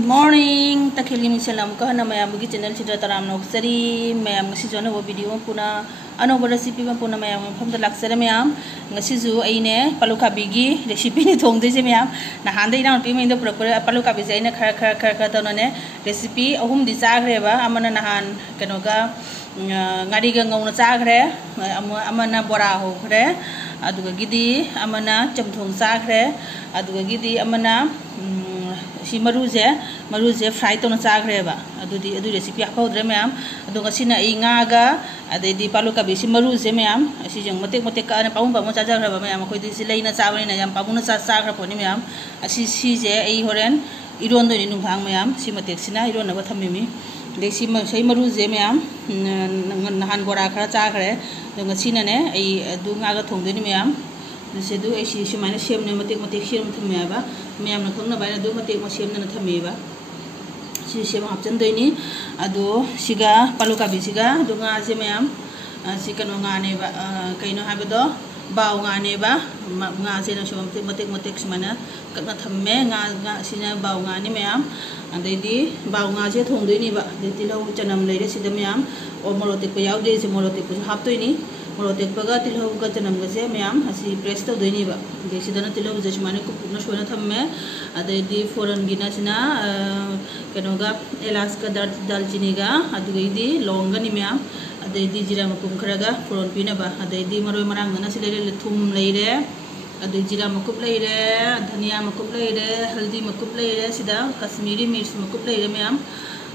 Good morning. Takili misalam ka na mayam gi channel chitra taram noksari mayam ngasi jona wo video puna ano bo recipe ma puna mayam pham da laksara mayam ngasi ju aine paluka bigi recipe ni thong dei je mayam na han dei na pi mai do pura paluka bi aine khara ta no ne recipe ahum di cha gre ba amana na han keno ga ngari ga ngau na cha gre amana bora ho gre aduga gidi amana chamthong cha gre aduga gidi amana si maruze fry to na chagre ba adu recipe akhodre mayam adu ngasina inga ga adedi paluka bi si maruze mayam si jeng matek ka na paum pamu chajar ba mayam khoi di si leina chabani na yam pamu na chagra poni mayam asi si je ei horen iron do ni nunghang mayam si matek sina iron na ba thamimi de si ma sei maruze mayam nahan bora khara chagre adu ngasina ne ei adu nga ga thong do ni mayam Nasidu ay si mana siyam na matik siyam thamya ba mayam na khangna ba adu matik siyam na thamya ba si siyam hapchan doini adu siga paluka bi siga adu nga je mayam si kano nga ne ba kaino ha ba do baw nga ne ba nga je na siyam matik simana kakna thamme nga sina baw nga ni mayam andai di baw nga je thong doini ba de tilau chanam leire sida mayam o morotek pa yaw de je morotek pa hap doini morotek paga tilau ga janam ga je mayam asi press to doini ba de sidana tilau je chmane ko purna shoina thamme ade di foran gina sina keno ga elas ka dalchini ga adu ga di long ga ni mayam ade di jira makum khara ga foran pina ba ade di maroi marang na silele thum leire adu jira makup leire dhania makup leire haldi makup leire sida kashmiri mirch makup leire mayam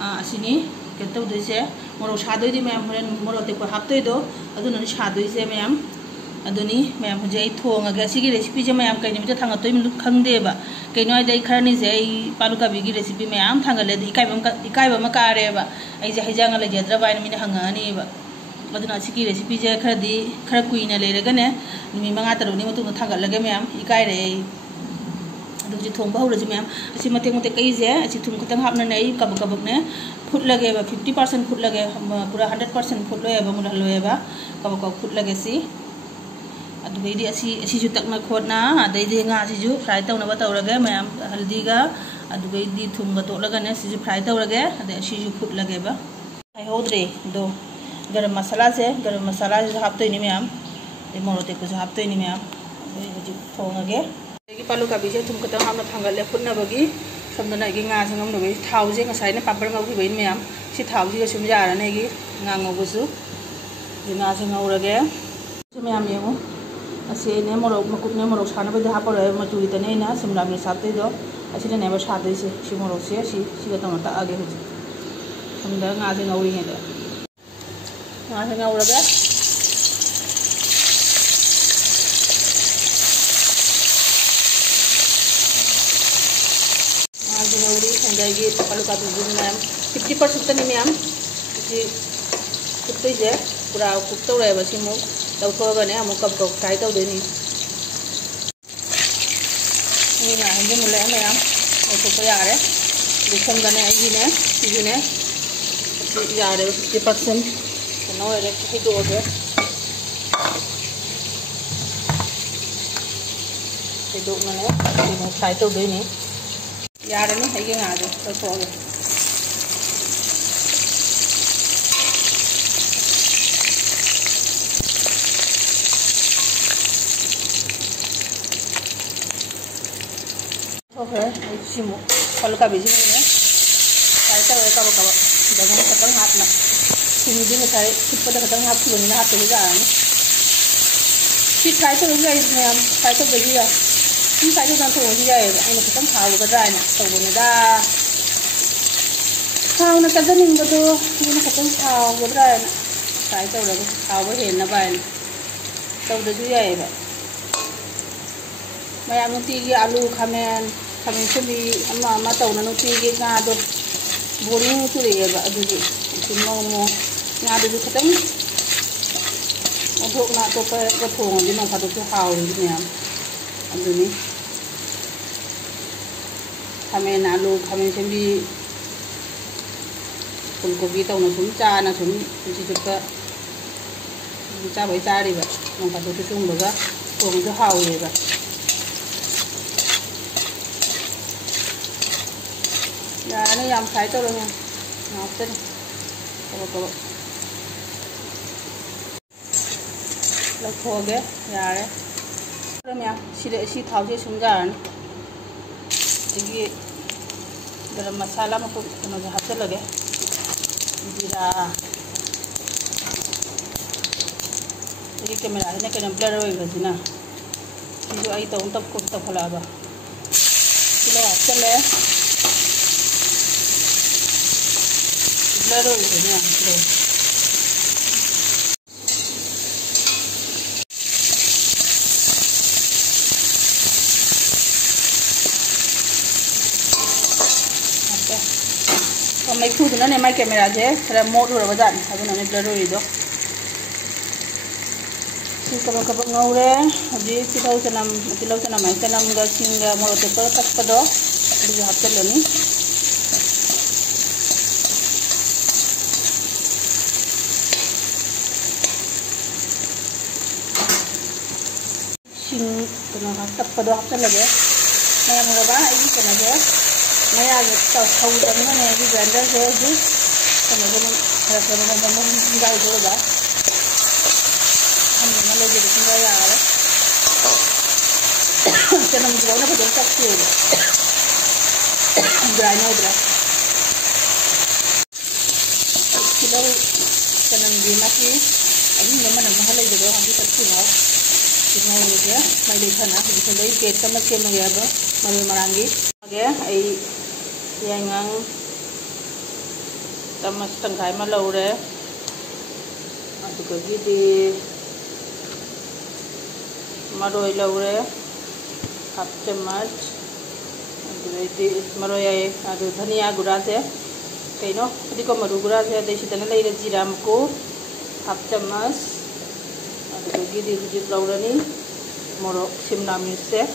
asini kento de je moro shadoi di mayam horen moro te ko haptoi do aduna ni shadoi je mayam aduni mayam huje ai thonga ga sigi recipe je mayam kai ni ta thanga toi khangde ba kaino ai dai kharani je ai paluka bigi recipe mayam thanga le ikai ba ma ka re ba ai je hijanga le jedra ba ni hanga ni ba aduna sigi recipe je khara kuina le re ga ne ni manga taru ni mutu thanga lage mayam ikai re adu je thong ba ho re mayam asi matek kai je asi thum khatang hapna nei kabak ne foot लगे 50% foot लगे पूरा 100% foot लोए बा मुला लोए बा कब foot लगे सी अदुगैदी असी जु तकना खोदना अदैदी nga सिजु फ्राई तौना बा तौरगे मयाम हल्दी गा अदुगैदी थुम गा तोलगा ने सिजु फ्राई तौरगे अदे सिजु फुट लगे बा आई होद्रे दो गरम मसाला से हापतोय नि मयाम दे मोरोते को हापतोय नि मयाम दे हजि थोंगागे देगी पालु का बिजे थुम कता हमना थांगले फुटना बगी समना गी nga jangam no be thau je ngasai na papar ngau ki bein meyam si thau ji ga sum ja ra ne gi nga ngau bu su ji nga se ngau ra ge su meyam yemu ase ne morok makup ne morok sana ba ha pare ma chu ita ne na simla mi sap te do ase ne ba sa de si morok se si ga ta ta age hu samda nga se ngau ri ne de nga se ngau ra ge lagi paluka biji meyam 50% tani meyam ji kutte je pura cook to re ba si mo dau tho ga ne amu kap fry to de ni na hande mule meyam o to ya re dikham ga ne ji ne ya re 50% no re ki do ge do na ne mo fry to de ni यार नहीं है ये आ जाओ तो सो गए okay सिमो पालुका busy में side का कब जगह खतम हाथ ना सिमो दिन साइड खुद पर खतम हाथ की बनी हाथ तो जा रहा है फिर साइड तो जा इसमें हम साइड तो बेजी जा 이 사이즈 단 통이 자예가 이거 좀 하고 가자나 저거네다 하우나 까자는 것도 이거 좀 하고 가자나 사이즈로 하고 했나 봐요 저도 주야예가 마야 누티기 알루 카멘 소리 엄마 떠오는 누티기 나도 보링 소리예가 아주지 뭐 나도 그때 어떻게 나도 그 통은 이놈 가도 하고 그냥 안되니 खामेन आलू खामेन सेंबी फुलकोबी तौना सुम चाना सुम जी जुका चा बै चारी बा नों पादो तो सुम बगा थोंग जो हावे बा यार याम फ्राई तौरगे हापचनी कबक कबक लौथोगे यारे मैम सी थावसे सुमजारनी अगी गरम मसाला कौन हापचलगे जीरा कैमरा है कहीं ब्लर होना तब तब तौखलाब किलो हापचले ब्लर हो मैखूदने माई कैमरा से खरा मोट होजाने ब्लर हो कबक कबक ngौरे हजी तिलौ चनम है चनम सिंग मोर तेपर तकपदो हापचलनी सिंग तकपदो हापचलगे मैमगबा कौनसे मैं सौदने ग्राइंडर से हजी खरा यार चनम ना फजन तक ग्राइंड होद्रे किलो चनम की माकी अभी मन लेजो हमें तक ngौगे मैं लेखना हमें पेट कम सेमगे मरु मरांगी याइंगांग चमच तंखाय में लौरे मरोई लौरे हाफ चम्मच मरोई धनिया गुड़ा से कहीं को मरु गुड़ा से अदर जीरा मकू हाफ चम्मच हजिक लौरनी मोरक शिमला मिर्च से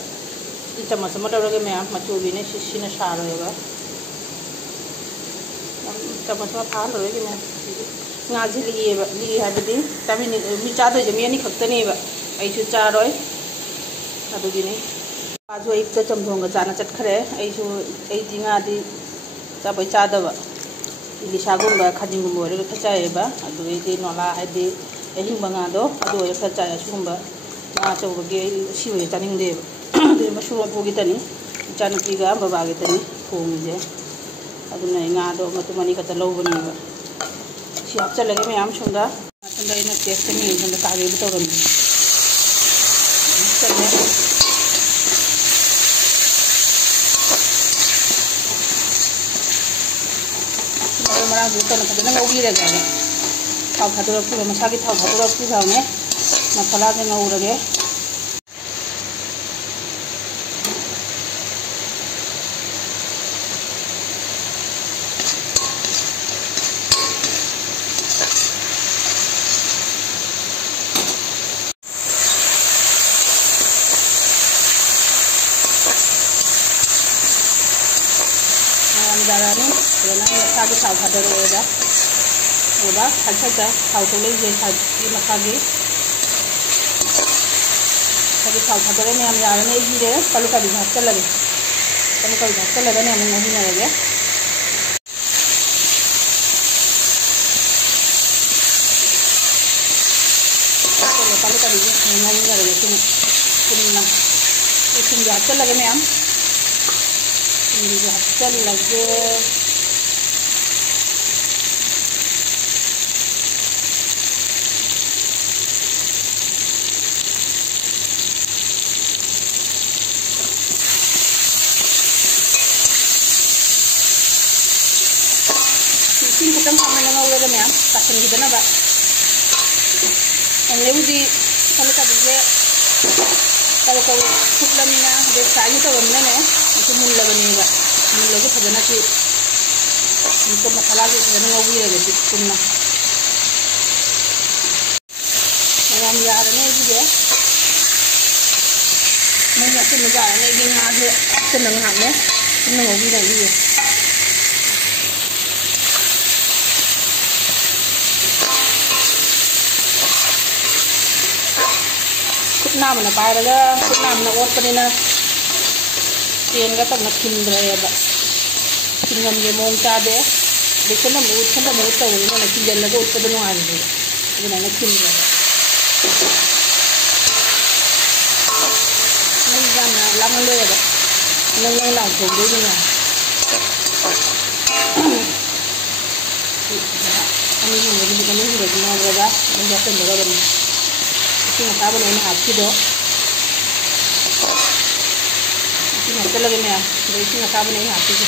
चम्मच लौरगे मैम मचूबीने सीना सारोगा चम्मच में फा लौरगे मैम नाजी ली है चामी मी चादे मी अनी खतनेब अू चारोय पाजु अयुक्त चमथोंग चाना चटखरे गादी चाब चादब इलिसागुब खाजिंगुब खचाएब नोला है अहिंग गादो खर चाय असुगुब गा चौबगे सी चानिंगदेब मसूरपूगी इचानुपीगा बाबागी थोंगे गादो मनी खत लौबनेब सी हापचलगे मैम सोंदा टेस्ट नहीं कागे तौरमी फजन ngौबीरगे थाव थादोरक् मसा की थाव थादोरक्ने मसाला से ngौरगे जारानी मसा की थाव थादोरेगा खालसा थाव को लेजे मसा की थाव थादोरे मैम यारने जीरे पलुका भी हापचलगे पलुका भी हापचलगे मैम ngौबीनरगे पलुका भी ngौबीनरगे इसिंग हापचलगे मैम हापचलगे खतम ngौरगे मैम पासनगीदना लेबुदी पलुकादीजे पलुका फुटलमीना फ्राई तौरमने मुल्लबनेब मुल्लगे फजना की मसाला फजन ngौबीरगे पुन्ना मैम यारने मैं अचल जारने गाजे अचल हाने ngौबीरगे खुदनामना पायरगा खुदनामना ओटपनिना तेनगा तब खिंद्रेब चिंगम के मोंग चादे देखो ना मूड खंडा मूड तो वही ना चिंजल लगा उत्तर दोनों आ रही है ये ना चिंजल नहीं जाना लांग ले जाएगा लांग लांग तो दे देना ini juga ini juga cuma berapa ini jatuh berapa ini ini nggak tahu ini habis do ini nggak lagi nih ya dari sini nggak tahu ini habis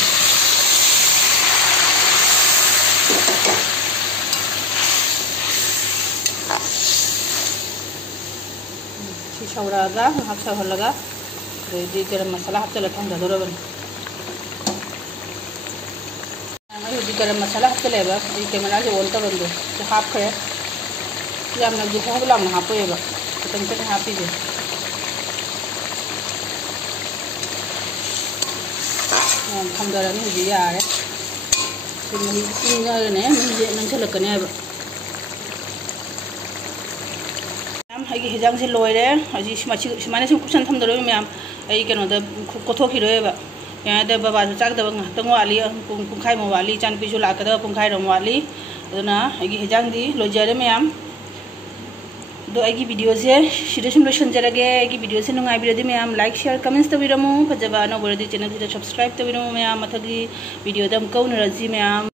si sauraga hak sauraga dari garam masala hak telah tangga dulu bang di garam masala hak telah bang di kamera je wonta bang do तो half है या हमने जो है बोला हमने half है बस तो तंग हाफ ही दे हम दरा नहीं जी यार तो मुझे इतना ने मुझे नंच लगने है हम है कि हिजांग से लोय रे अजी माने से कुछ हम दरो में हम आई के नो द कोथो खिरो है यहाँ दे बाबा जो चाक दबंग तंग वाली पुंखाई मो वाली चांद पिजु लाक द पुंखाई रम वाली अदुना आगी हिजांग दी लोजरे मैम दो आगी वीडियो से सिदसुम लोशन जरगे आगी वीडियो से नुंगाई बिरदि मैम लाइक शेयर कमेंट्स तबिरमु फजबा न बरदि चैनल से सब्सक्राइब तबिरमु मैम मथगी वीडियो दम कौन रजी मैम।